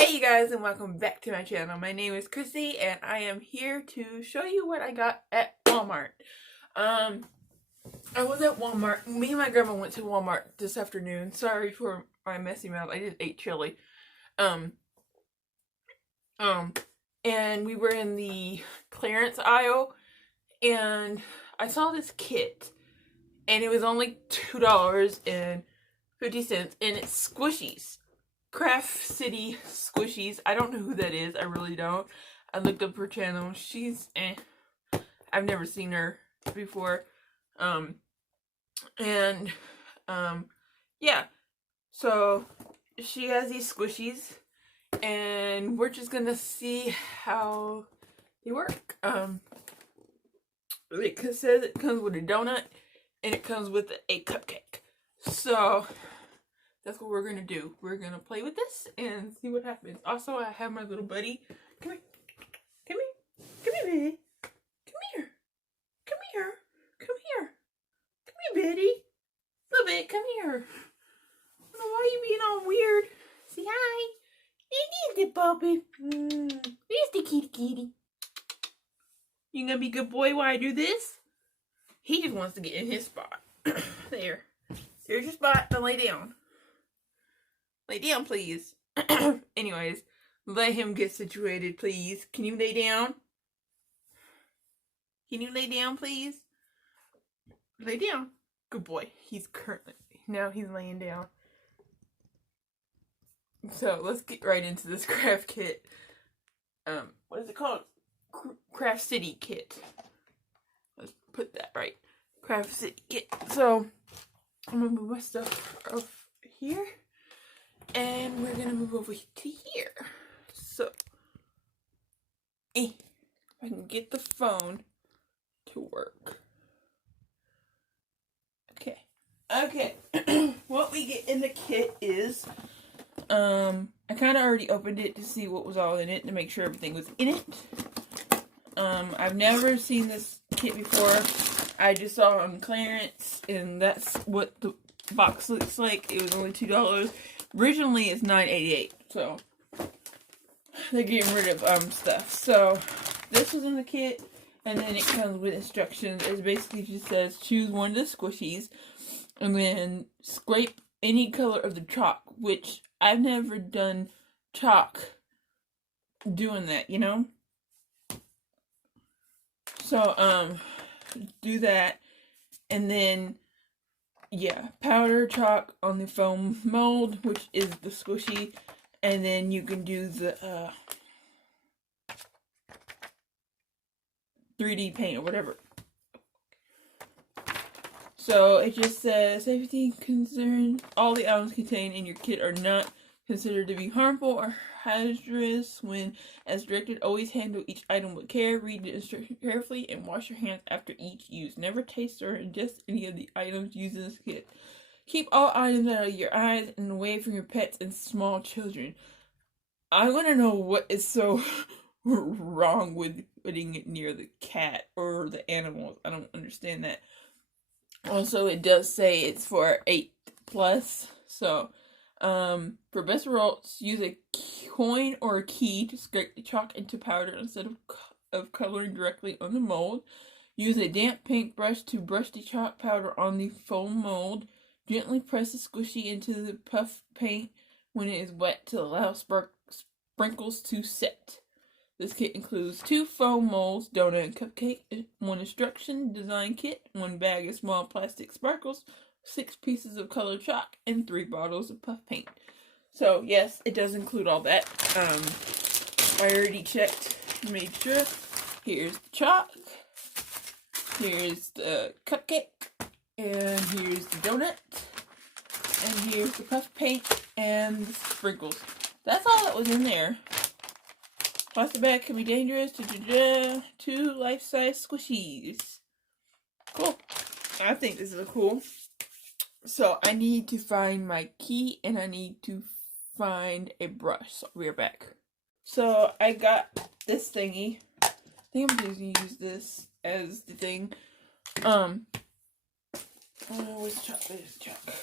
Hey you guys, and welcome back to my channel. My name is Chrissy and I am here to show you what I got at Walmart. I was at Walmart. Me and my grandma went to Walmart this afternoon. Sorry for my messy mouth. I just ate chili. Um, and we were in the clearance aisle and I saw this kit and it was only $2.50 and it's squishies. Craft City Squishies. I don't know who that is. I really don't. I looked up her channel. She's I've never seen her before. Yeah. So she has these squishies and we're just gonna see how they work. It says it comes with a donut and it comes with a cupcake. So that's what we're gonna do. We're gonna play with this and see what happens. Also, I have my little buddy. Come here. Come here. Come here, baby. Come here. Come here. Come here. Come here, Betty. Little bit, come here. Why are you being all weird? Say hi. It is the puppy. There's the kitty kitty. You gonna be a good boy while I do this? He just wants to get in his spot. There. There's your spot. Now lay down. Lay down, please. Anyways, let him get situated, please. Can you lay down? Can you lay down, please? Lay down. Good boy. Now he's laying down. So, let's get right into this craft kit. What is it called? Craft City kit. Let's put that right. Craft City kit. So, I'm gonna move my stuff over here. And we're gonna move over to here. So, if I can get the phone to work. Okay. What we get in the kit is, I kind of already opened it to see what was all in it, to make sure everything was in it. I've never seen this kit before. I just saw it on clearance, and that's what the box looks like. It was only $2. Originally, it's $9.88, so they're getting rid of stuff. So this was in the kit, and then it comes with instructions. It basically just says choose one of the squishies, and then scrape any color of the chalk. Which I've never done chalk doing that, you know. So do that, and then. Yeah, powder chalk on the foam mold, which is the squishy, and then you can do the 3D paint or whatever. So it just says safety concern. All the items contained in your kit are not considered to be harmful or hazardous when as directed. Always handle each item with care, read the instructions carefully, and wash your hands after each use. Never taste or ingest any of the items used in this kit. Keep all items out of your eyes and away from your pets and small children. I want to know what is so wrong with putting it near the cat or the animals. I don't understand that. Also, it does say it's for 8+, so for best results, use a coin or a key to scrape the chalk into powder instead of coloring directly on the mold. Use a damp paintbrush to brush the chalk powder on the foam mold. Gently press the squishy into the puff paint when it is wet to allow sprinkles to set. This kit includes 2 foam molds, donut and cupcake, 1 instruction design kit, 1 bag of small plastic sparkles, 6 pieces of colored chalk, and 3 bottles of puff paint. So, yes, it does include all that. I already checked, made sure. Here's the chalk. Here's the cupcake. And here's the donut. And here's the puff paint and the sprinkles. That's all that was in there. Plastic bag can be dangerous. 2 life-size squishies. Cool. I think this is cool. So, I need to find my key and I need to find a brush. So, I'll be right back. So, I got this thingy. I think I'm just going to use this as the thing. Where's the chalk? There's the chalk.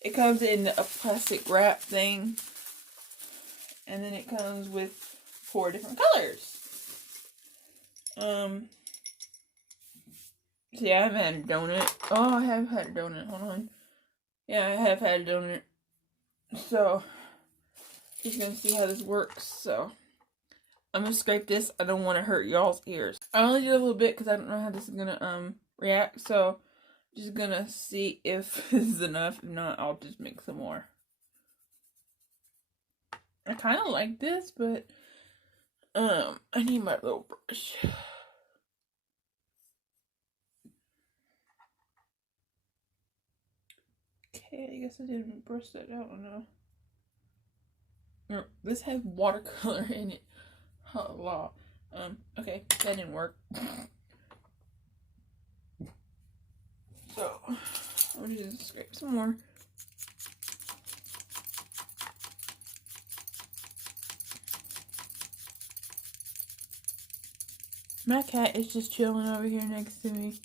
It comes in a plastic wrap thing. And then it comes with 4 different colors. So yeah, I haven't had a donut. Oh, I have had a donut. Hold on. Yeah, I have had a donut. So, just gonna see how this works. So, I'm gonna scrape this. I don't want to hurt y'all's ears. I only did a little bit because I don't know how this is gonna react. So, just gonna see if this is enough. If not, I'll just make some more. I kind of like this, but I need my little brush. Okay, I guess I didn't brush that out enough. This has watercolor in it. Oh, wow. Okay, that didn't work. So, I'm just gonna scrape some more. My cat is just chilling over here next to me.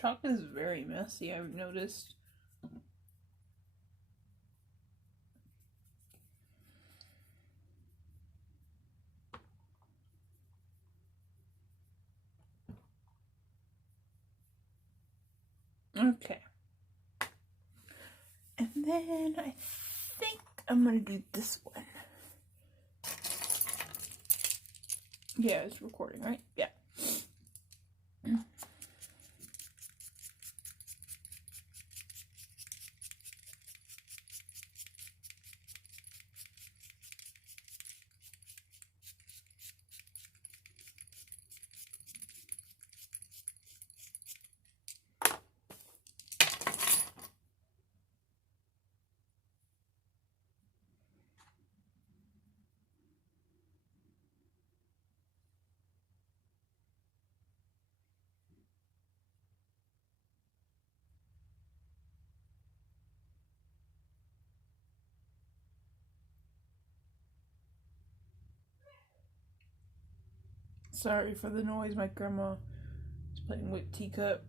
Chalk is very messy, I've noticed. Okay. And then I think I'm gonna do this one. Yeah, it's recording, right? Yeah. Sorry for the noise, my grandma is playing with teacup.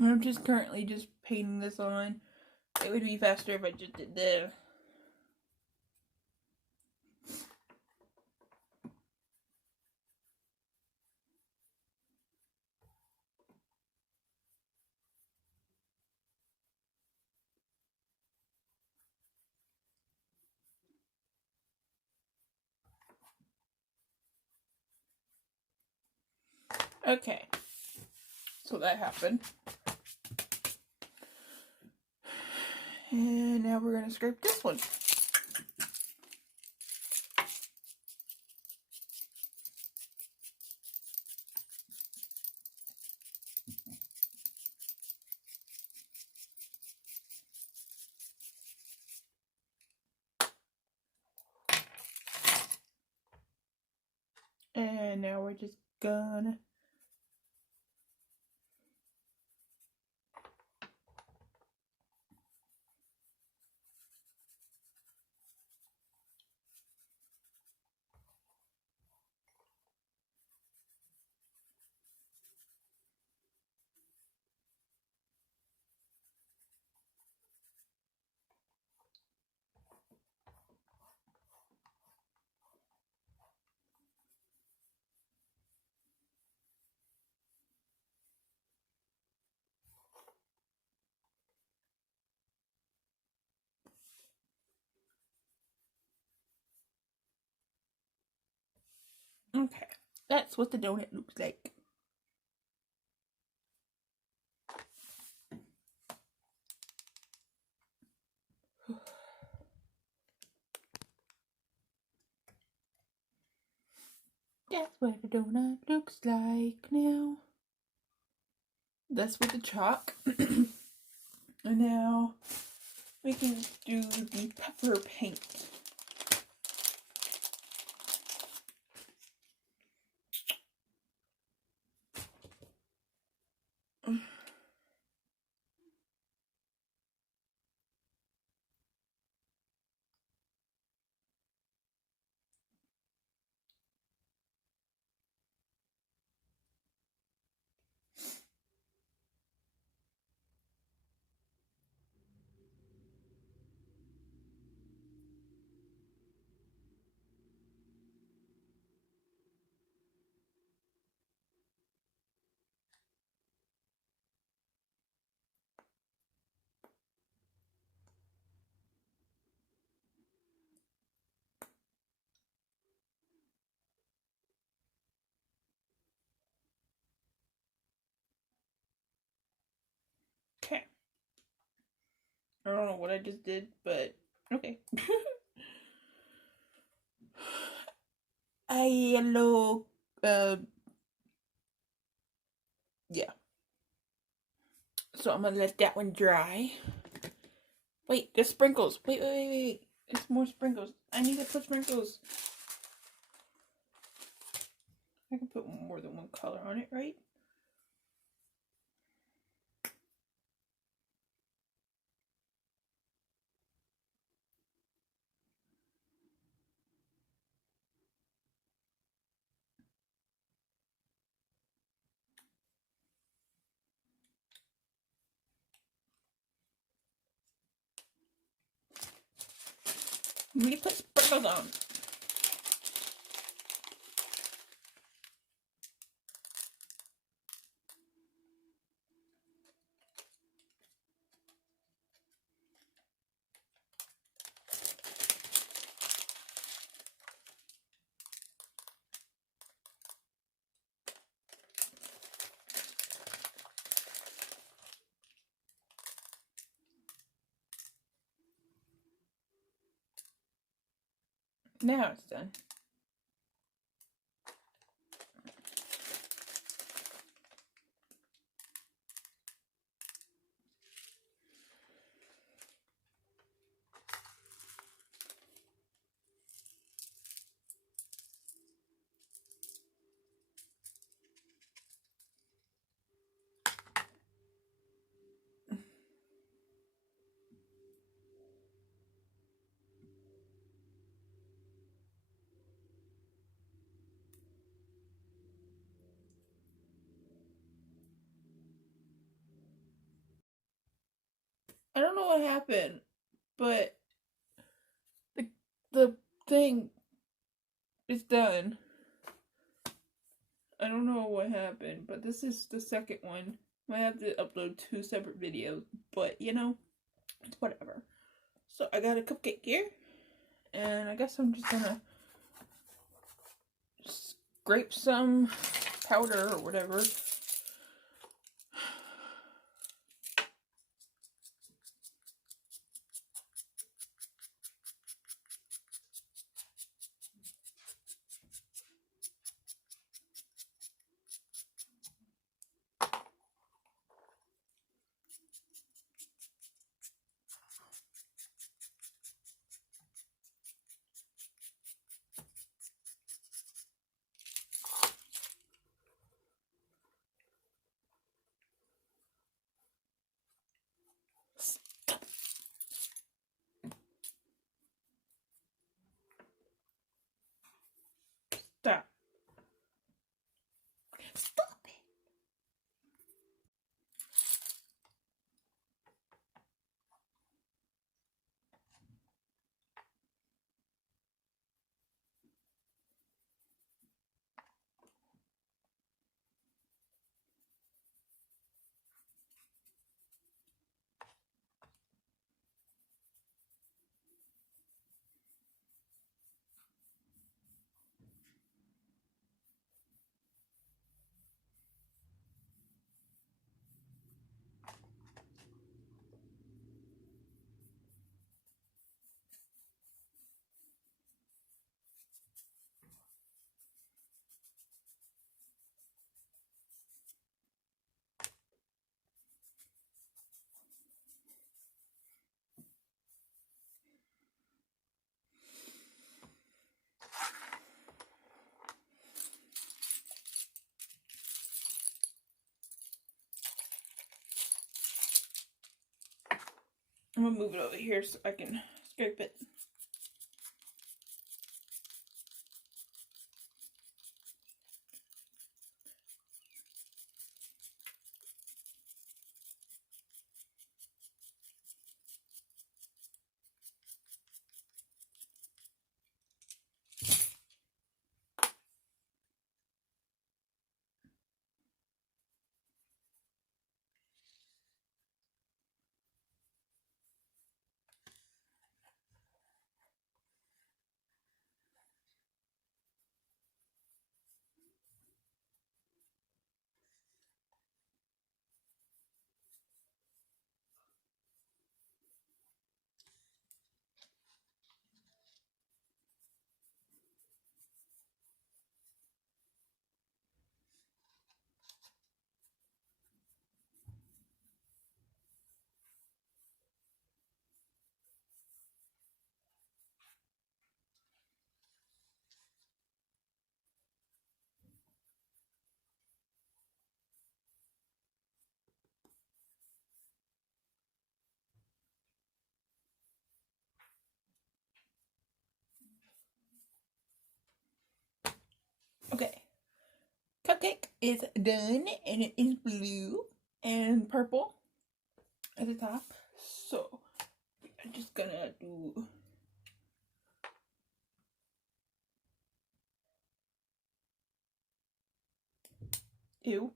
I'm just currently just painting this on. It would be faster if I just did this. Okay. So that happened. And now we're going to scrape this one. And now we're just gonna That's what the donut looks like. That's what the donut looks like now. That's with the chalk. And now we can do the pepper paint. Okay. I don't know what I just did, but okay. A yellow, yeah. So I'm gonna let that one dry. Wait, there's sprinkles. Wait. There's more sprinkles. I need to put sprinkles. I can put more than one color on it, right? Let me put sprinkles on. Now it's done. I don't know what happened, but the thing is done. I don't know what happened, but this is the second one. I have to upload 2 separate videos, but you know, it's whatever. So I got a cupcake here, and I guess I'm just gonna scrape some powder or whatever. Stop. Stop it. I'm gonna move it over here so I can scrape it. Okay, cupcake is done, and it is blue and purple at the top. So I'm just gonna do ew.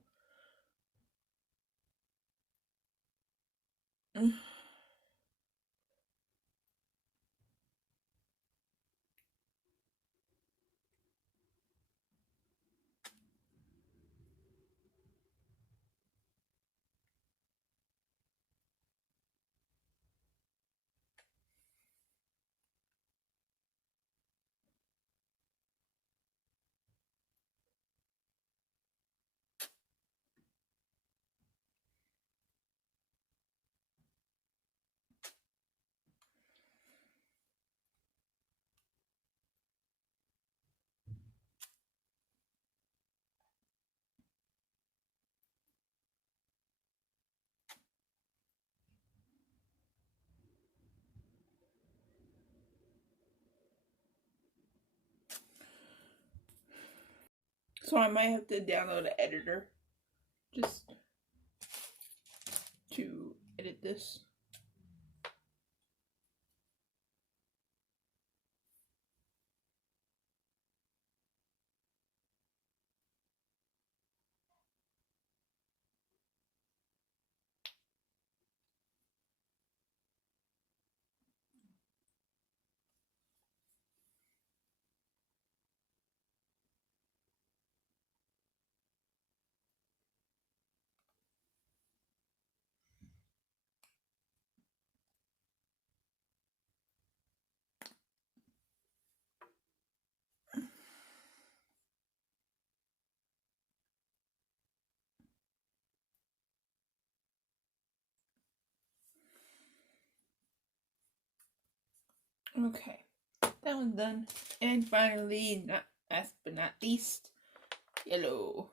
So I might have to download an editor just to edit this. Okay, that one's done. And finally, not last but not least, yellow.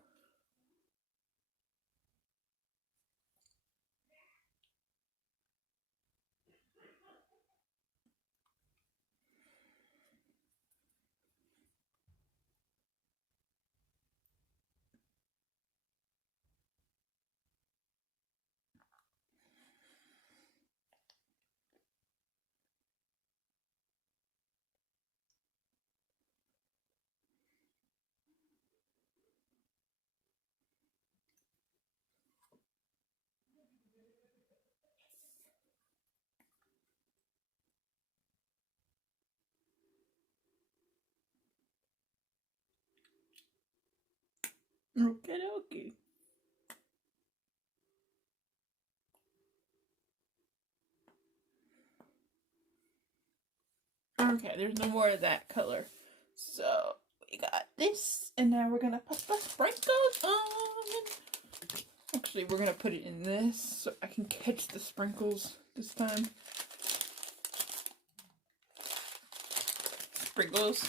Okay. Okay, there's no more of that color. So we got this, and now we're gonna put the sprinkles on. Actually, we're gonna put it in this so I can catch the sprinkles this time. Sprinkles.